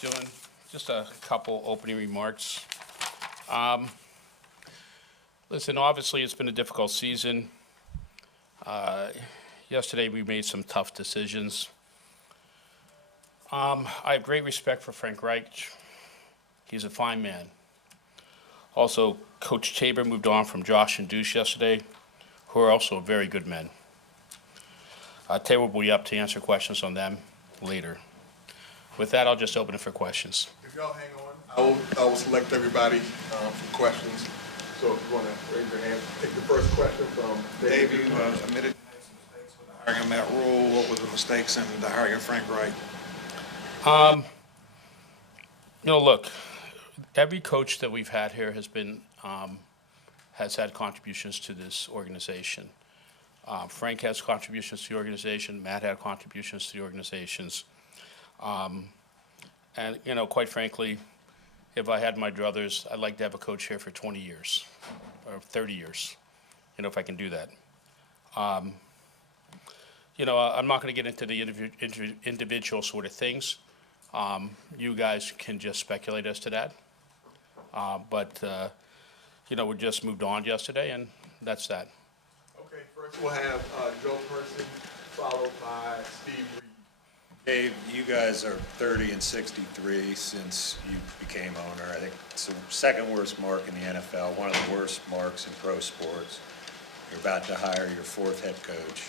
Doing just a couple opening remarks. Um, Listen, obviously it's been a difficult season. Yesterday we made some tough decisions. I have great respect for Frank Reich. He's a fine man. Also, Coach Tabor moved on from Josh and Duce yesterday, who are also very good men. Tabor will be up to answer questions on them later. With that, I'll just open it for questions. If y'all hang on, I will select everybody for questions. So if you want to raise your hand, take the first question from Dave. You admitted to making some mistakes with the hiring of Matt Rule. What were the mistakes in the hiring of Frank Reich? Look, every coach that we've had here has had contributions to this organization. Frank has contributions to the organization. Matt had contributions to the organizations. And, quite frankly, if I had my druthers, I'd like to have a coach here for 20 years or 30 years, if I can do that. I'm not going to get into the individual sort of things. You guys can just speculate as to that. But we just moved on yesterday, and that's that. Okay, first we'll have Joe Person, followed by Steve Reed. Dave, you guys are 30 and 63 since you became owner. I think it's the second worst mark in the NFL, one of the worst marks in pro sports. You're about to hire your fourth head coach.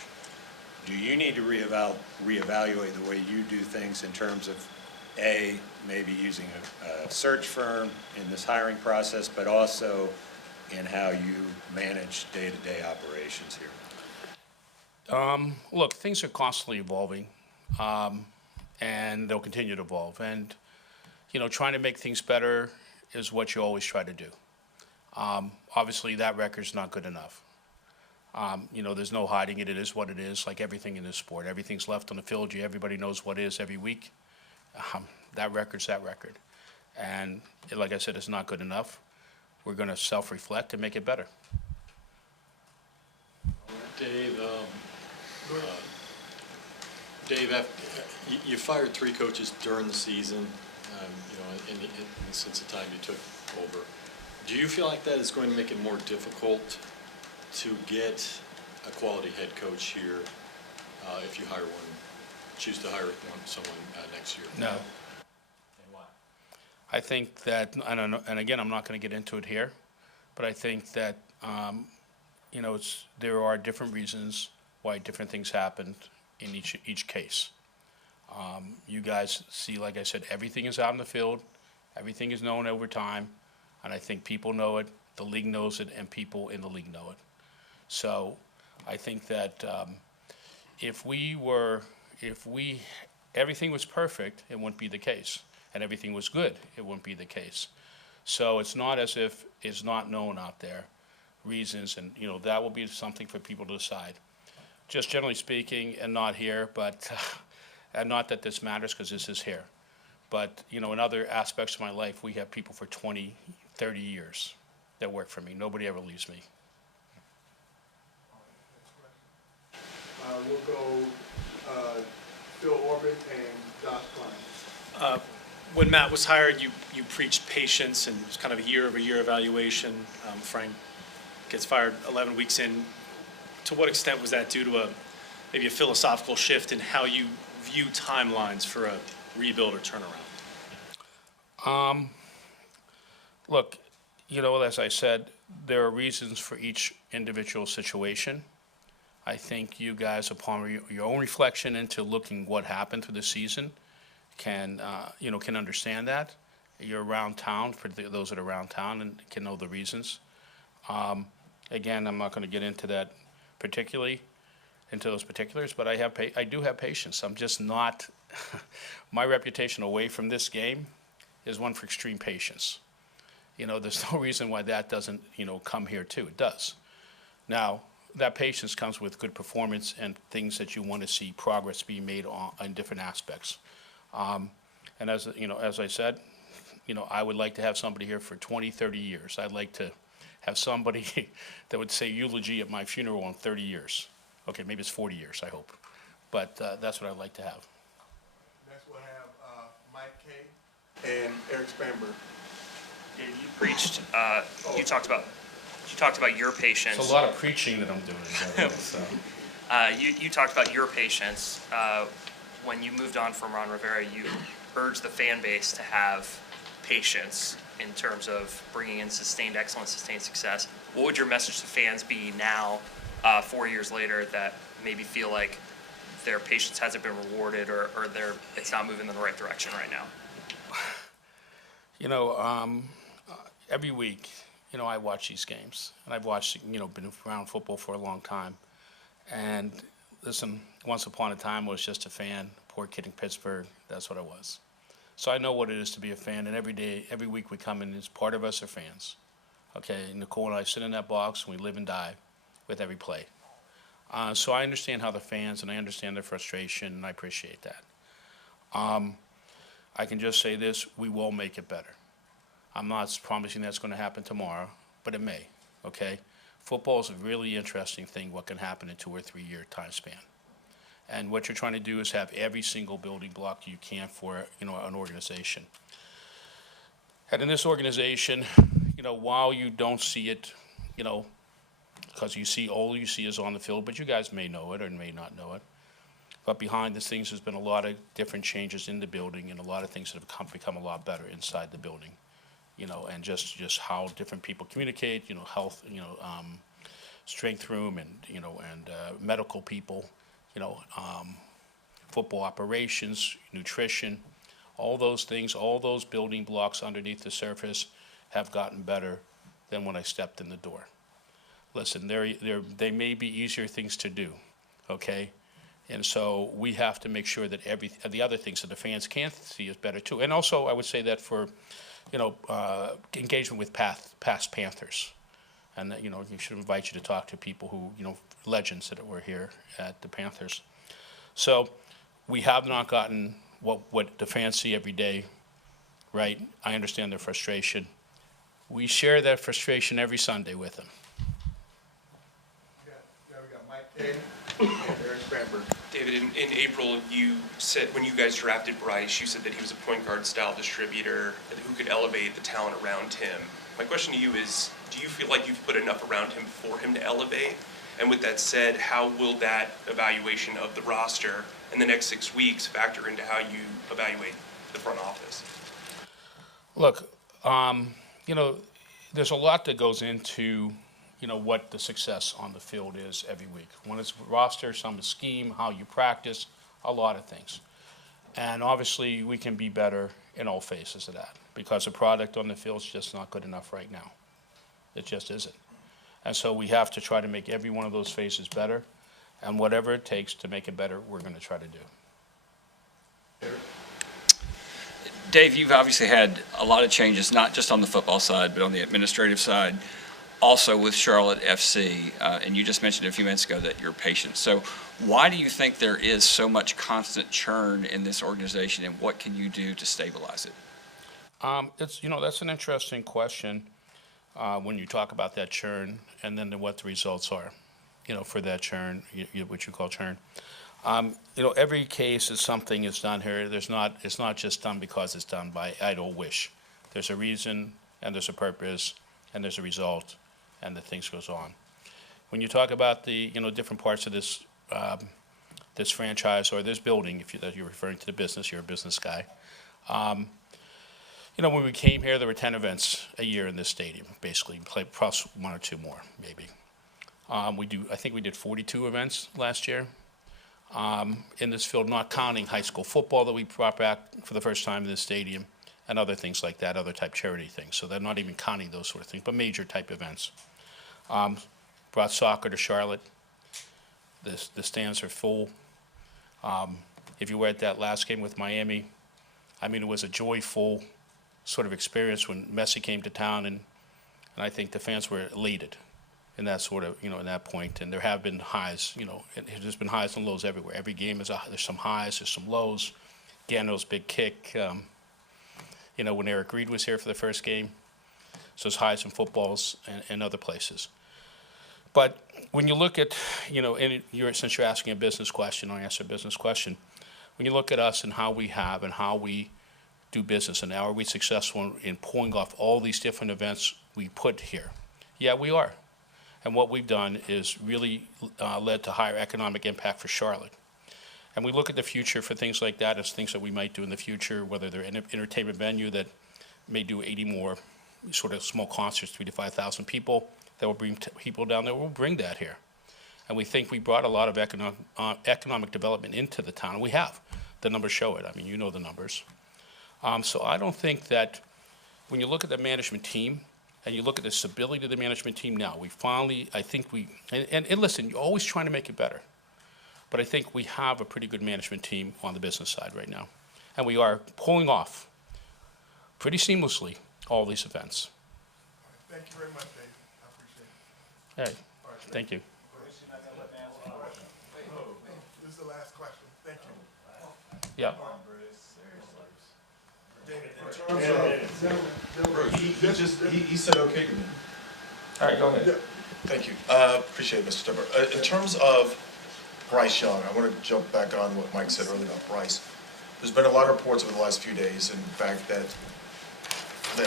Do you need to reevaluate the way you do things in terms of, A, maybe using a search firm in this hiring process, but also in how you manage day-to-day operations here? Look, things are constantly evolving. And they'll continue to evolve. And, trying to make things better is what you always try to do. Obviously, that record's not good enough. There's no hiding it. It is what it is, like everything in this sport. Everything's left on the field. Everybody knows what is every week. That record's that record. And like I said, it's not good enough. We're going to self-reflect and make it better. Dave, you fired 3 coaches during the season, since the time you took over. Do you feel like that is going to make it more difficult to get a quality head coach here if you choose to hire someone next year? No. And why? I think that, I don't know, and again, I'm not going to get into it here, but I think that, there are different reasons why different things happened in each case. You guys see, like I said, everything is out in the field. Everything is known over time. And I think people know it, the league knows it, and people in the league know it. So I think that if everything was perfect, it wouldn't be the case. And everything was good, it wouldn't be the case. So it's not as if it's not known out there, reasons, and that will be something for people to decide. Just generally speaking, and not here, but and not that this matters because this is here. But, in other aspects of my life, we have people for 20, 30 years that work for me. Nobody ever leaves me. We'll go Phil Orbit and Josh Klein. When Matt was hired, you preached patience and it was kind of a year-over-year evaluation. Frank gets fired 11 weeks in. To what extent was that due to maybe a philosophical shift in how you view timelines for a rebuild or turnaround? Look, as I said, there are reasons for each individual situation. I think you guys, upon your own reflection into looking what happened through the season, can understand that. You're around town, for those that are around town, and can know the reasons. Again, I'm not going to get into that particularly, into those particulars, but I do have patience. I'm just not, my reputation away from this game is one for extreme patience. There's no reason why that doesn't, come here too. It does. Now, that patience comes with good performance and things that you want to see progress being made on different aspects. And as I said, I would like to have somebody here for 20, 30 years. I'd like to have somebody that would say eulogy at my funeral in 30 years. Okay, maybe it's 40 years, I hope. But that's what I'd like to have. Next we'll have Mike Kay, and Eric Spanberg. You preached, you talked about your patience. It's a lot of preaching that I'm doing. So. You talked about your patience. When you moved on from Ron Rivera, you urged the fan base to have patience in terms of bringing in sustained excellence, sustained success. What would your message to fans be now, 4 years later, that maybe feel like their patience hasn't been rewarded or it's not moving in the right direction right now? You know, every week, you know, I watch these games, and I've watched, you know, been around football for a long time. And listen, once upon a time, I was just a fan, poor kid in Pittsburgh. That's what I was. So I know what it is to be a fan, and every day, every week we come in, as part of us are fans. Okay, Nicole and I sit in that box, and we live and die with every play. So I understand how the fans, and I understand their frustration, and I appreciate that. I can just say this, we will make it better. I'm not promising that's going to happen tomorrow, but it may, okay? Football is a really interesting thing, what can happen in 2 or 3 year time span. And what you're trying to do is have every single building block you can for, you know, an organization. And in this organization, you know, while you don't see it, you know, because all you see is on the field, but you guys may know it or may not know it. But behind the scenes, there's been a lot of different changes in the building and a lot of things that have become a lot better inside the building, you know, and just how different people communicate, you know, health, you know, strength room and, you know, and medical people, you know, football operations, nutrition, all those things, all those building blocks underneath the surface have gotten better than when I stepped in the door. Listen, they may be easier things to do, okay? And so we have to make sure that the other things that the fans can see is better too. And also, I would say that for, you know, engagement with past Panthers. And, you know, you should invite you to talk to people who, you know, legends that were here at the Panthers. So we have not gotten what the fans see every day, right? I understand their frustration. We share that frustration every Sunday with them. We got Mike Kay and Eric Spanberg. David, in April, you said when you guys drafted Bryce, you said that he was a point guard style distributor who could elevate the talent around him. My question to you is, do you feel like you've put enough around him for him to elevate? And with that said, how will that evaluation of the roster in the next 6 weeks factor into how you evaluate the front office? Look, you know, there's a lot that goes into, you know, what the success on the field is every week. One is roster, some is scheme, how you practice, a lot of things. And obviously, we can be better in all phases of that because the product on the field is just not good enough right now. It just isn't. And so we have to try to make every one of those phases better. And whatever it takes to make it better, we're going to try to do. Dave, you've obviously had a lot of changes, not just on the football side, but on the administrative side, also with Charlotte FC. And you just mentioned a few minutes ago that you're patient. So why do you think there is so much constant churn in this organization, and what can you do to stabilize it? You know, that's an interesting question when you talk about that churn and then what the results are, you know, for that churn, what you call churn. You know, every case is something is done here. It's not just done because it's done by idle wish. There's a reason, and there's a purpose, and there's a result, and the things goes on. When you talk about the, you know, different parts of this this franchise or this building, that you're referring to the business, you're a business guy. You know, when we came here, there were 10 events a year in this stadium, basically, plus 1 or 2 more, maybe. I think we did 42 events last year. In this field, not counting high school football that we brought back for the first time in this stadium and other things like that, other type charity things. So they're not even counting those sort of things, but major type events. Brought soccer to Charlotte. The stands are full. If you were at that last game with Miami, I mean, it was a joyful sort of experience when Messi came to town, and I think the fans were elated in that sort of, you know, in that point. And there have been highs, you know, there's been highs and lows everywhere. Every game there's some highs, there's some lows. Gano's big kick, you know, when Eric Reid was here for the first game. So there's highs in footballs and other places. But when you look at, you know, since you're asking a business question, I'll answer a business question. When you look at us and how we have and how we do business. And now are we successful in pulling off all these different events we put here? Yeah, we are. And what we've done is really led to higher economic impact for Charlotte. And we look at the future for things like that as things that we might do in the future, whether they're an entertainment venue that may do 80 more sort of small concerts, 3,000 to 5,000 people, that will bring people down there. We'll bring that here. And we think we brought a lot of economic development into the town. And we have. The numbers show it. I mean, you know the numbers. So I don't think that when you look at the management team and you look at the stability of the management team now, we finally, I think we, and listen, you're always trying to make it better. But I think we have a pretty good management team on the business side right now. And we are pulling off pretty seamlessly all these events. Thank you very much, David. I appreciate it. Hey, thank you. This is the last question. Thank you. Yeah. He said okay to me. All right, go ahead. Thank you. Appreciate it, Mr. Tepper. In terms of Bryce Young, I want to jump back on what Mike said earlier about Bryce. There's been a lot of reports over the last few days, in fact, that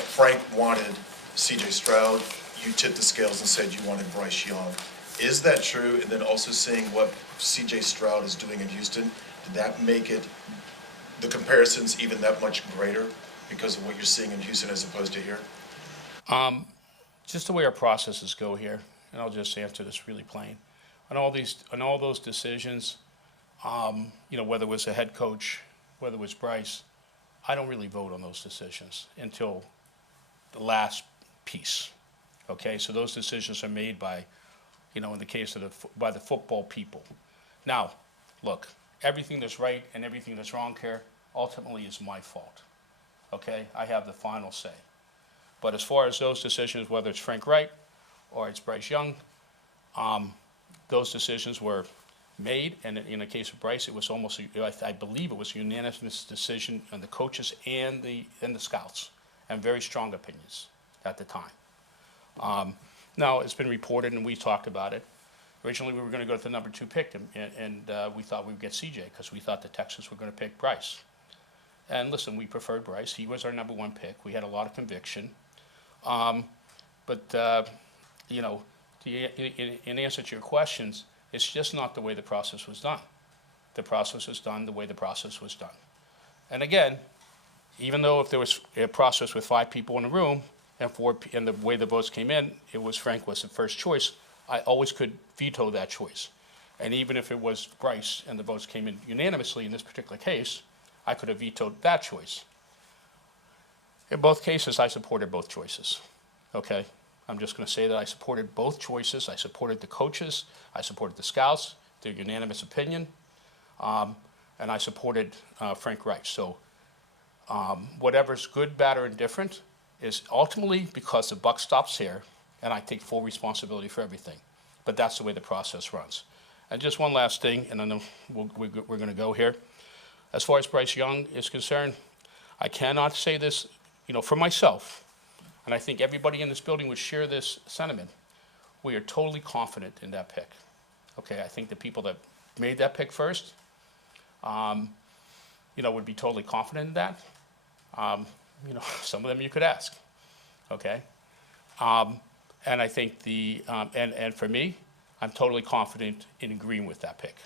Frank wanted CJ Stroud. You tipped the scales and said you wanted Bryce Young. Is that true? And then also seeing what CJ Stroud is doing in Houston, did that make it, the comparisons even that much greater because of what you're seeing in Houston as opposed to here? Just the way our processes go here, and I'll just answer this really plain. On all those decisions, whether it was a head coach, whether it was Bryce, I don't really vote on those decisions until the last piece. Okay, so those decisions are made by, in the case of by the football people. Now, look, everything that's right and everything that's wrong here ultimately is my fault. Okay, I have the final say. But as far as those decisions, whether it's Frank Reich or it's Bryce Young, those decisions were made, and in the case of Bryce, it was almost, I believe it was a unanimous decision on the coaches and the scouts, and very strong opinions at the time. Now, it's been reported, and we talked about it. Originally, we were going to go to the number 2 pick, and we thought we would get CJ because we thought the Texans were going to pick Bryce. And listen, we preferred Bryce. He was our number 1 pick. We had a lot of conviction. In answer to your questions, it's just not the way the process was done. The process was done the way the process was done. And again, even though if there was a process with 5 people in the room and the way the votes came in, it was Frank was the first choice, I always could veto that choice. And even if it was Bryce and the votes came in unanimously in this particular case, I could have vetoed that choice. In both cases, I supported both choices, okay? I'm just going to say that I supported both choices. I supported the coaches. I supported the scouts, their unanimous opinion, and I supported Frank Reich. So whatever's good, bad, or indifferent is ultimately because the buck stops here, and I take full responsibility for everything. But that's the way the process runs. And just one last thing, and then we're going to go here. As far as Bryce Young is concerned, I cannot say this, for myself, and I think everybody in this building would share this sentiment. We are totally confident in that pick. Okay, I think the people that made that pick first, would be totally confident in that. Some of them you could ask. Okay, and I think and for me, I'm totally confident in agreeing with that pick.